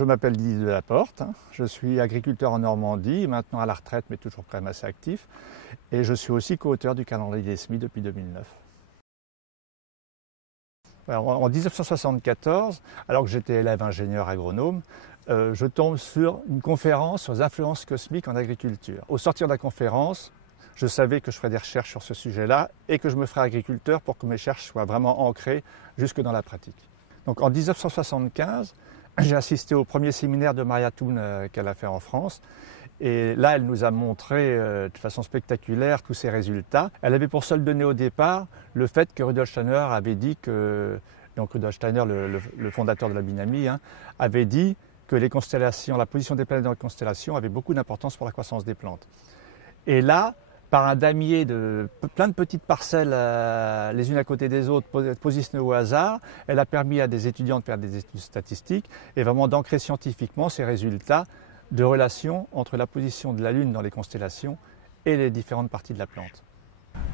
Je m'appelle Didier Delaporte, je suis agriculteur en Normandie, maintenant à la retraite mais toujours quand même assez actif. Et je suis aussi co-auteur du calendrier des semis depuis 2009. Alors, en 1974, alors que j'étais élève ingénieur agronome, je tombe sur une conférence sur les influences cosmiques en agriculture. Au sortir de la conférence, je savais que je ferais des recherches sur ce sujet-là et que je me ferais agriculteur pour que mes recherches soient vraiment ancrées jusque dans la pratique. Donc en 1975, j'ai assisté au premier séminaire de Maria Thun qu'elle a fait en France. Et là, elle nous a montré de façon spectaculaire tous ses résultats. Elle avait pour seule donnée au départ le fait que Rudolf Steiner avait dit que, donc Rudolf Steiner, le fondateur de la biodynamie, avait dit que les constellations, la position des planètes dans les constellations avait beaucoup d'importance pour la croissance des plantes. Et là, par un damier de plein de petites parcelles les unes à côté des autres positionnées au hasard, elle a permis à des étudiants de faire des études statistiques et vraiment d'ancrer scientifiquement ces résultats de relation entre la position de la Lune dans les constellations et les différentes parties de la plante.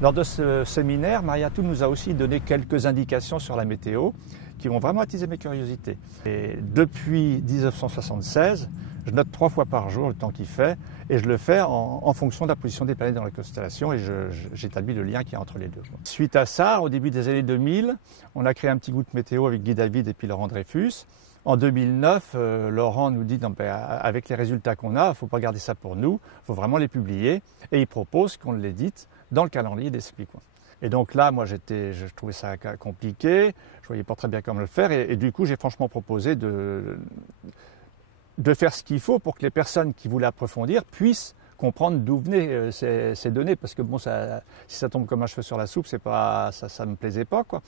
Lors de ce séminaire, Maria Thun nous a aussi donné quelques indications sur la météo qui vont vraiment attiser mes curiosités. Et depuis 1976, je note 3 fois par jour le temps qu'il fait et je le fais en fonction de la position des planètes dans la constellation et j'établis le lien qu'il y a entre les deux. Suite à ça, au début des années 2000, on a créé un petit groupe météo avec Guy David et puis Laurent Dreyfus. En 2009, Laurent nous dit avec les résultats qu'on a, il ne faut pas garder ça pour nous, il faut vraiment les publier et il propose qu'on l'édite dans le calendrier des semis. Et donc là, moi, je trouvais ça compliqué, je ne voyais pas très bien comment le faire et du coup, j'ai franchement proposé de faire ce qu'il faut pour que les personnes qui voulaient approfondir puissent comprendre d'où venaient ces données, parce que bon, si ça tombe comme un cheveu sur la soupe, ça me plaisait pas, quoi.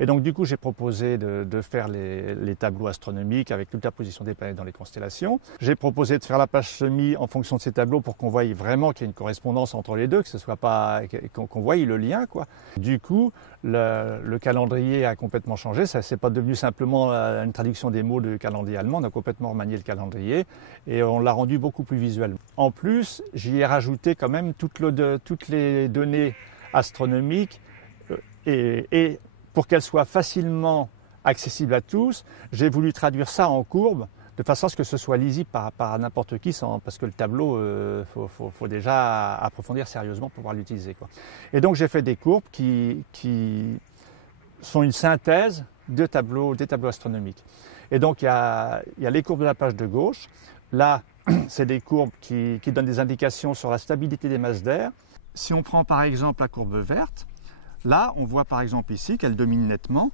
Et donc du coup, j'ai proposé de faire les tableaux astronomiques avec toute la position des planètes dans les constellations. J'ai proposé de faire la page semis en fonction de ces tableaux pour qu'on voie vraiment qu'il y ait une correspondance entre les deux, que ce soit pas qu'on voie le lien, quoi. Du coup, le calendrier a complètement changé. Ça c'est pas devenu simplement une traduction des mots du calendrier allemand. On a complètement remanié le calendrier et on l'a rendu beaucoup plus visuel. En plus, j'y ai rajouté quand même toutes les données astronomiques et pour qu'elles soient facilement accessibles à tous, j'ai voulu traduire ça en courbes de façon à ce que ce soit lisible par n'importe qui, parce que le tableau, faut déjà approfondir sérieusement pour pouvoir l'utiliser, quoi. Et donc j'ai fait des courbes qui sont une synthèse des tableaux astronomiques. Et donc il y a les courbes de la page de gauche. Là, c'est des courbes qui donnent des indications sur la stabilité des masses d'air. Si on prend par exemple la courbe verte, là on voit par exemple ici qu'elle domine nettement.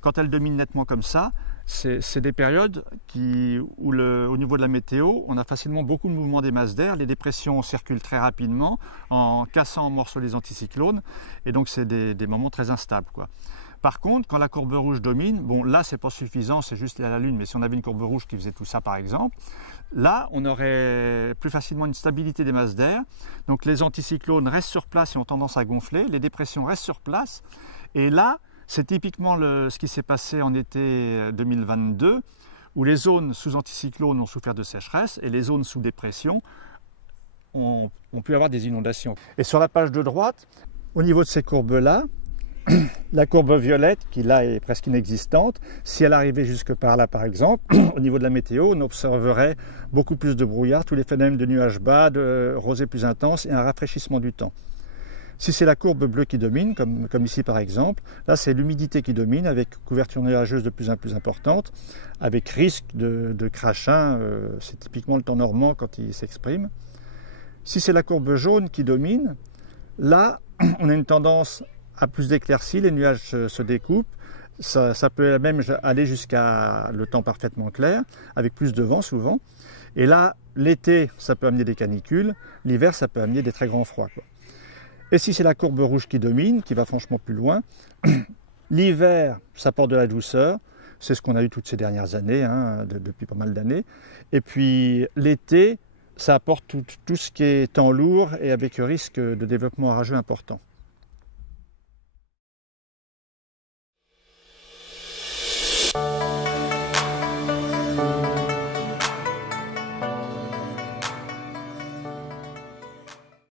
Quand elle domine nettement comme ça, c'est des périodes où au niveau de la météo, on a facilement beaucoup de mouvements des masses d'air. Les dépressions circulent très rapidement en cassant en morceaux les anticyclones. Et donc c'est des moments très instables, quoi. Par contre, quand la courbe rouge domine, bon là c'est pas suffisant, c'est juste à la Lune, mais si on avait une courbe rouge qui faisait tout ça par exemple, là on aurait plus facilement une stabilité des masses d'air. Donc les anticyclones restent sur place et ont tendance à gonfler, les dépressions restent sur place. Et là, c'est typiquement ce qui s'est passé en été 2022, où les zones sous anticyclones ont souffert de sécheresse et les zones sous dépression ont pu avoir des inondations. Et sur la page de droite, au niveau de ces courbes-là, la courbe violette, qui là est presque inexistante, si elle arrivait jusque par là par exemple, au niveau de la météo, on observerait beaucoup plus de brouillard, tous les phénomènes de nuages bas, de rosée plus intense et un rafraîchissement du temps. Si c'est la courbe bleue qui domine, comme ici par exemple, là c'est l'humidité qui domine avec couverture nuageuse de plus en plus importante, avec risque de crachin, c'est typiquement le temps normand quand il s'exprime. Si c'est la courbe jaune qui domine, là on a une tendance à plus d'éclaircies, les nuages se découpent, ça peut même aller jusqu'à le temps parfaitement clair, avec plus de vent souvent. Et là, l'été, ça peut amener des canicules, l'hiver, ça peut amener des très grands froids, quoi. Et si c'est la courbe rouge qui domine, qui va franchement plus loin, l'hiver, ça apporte de la douceur, c'est ce qu'on a eu toutes ces dernières années, depuis pas mal d'années. Et puis l'été, ça apporte tout ce qui est temps lourd et avec risque de développement orageux important.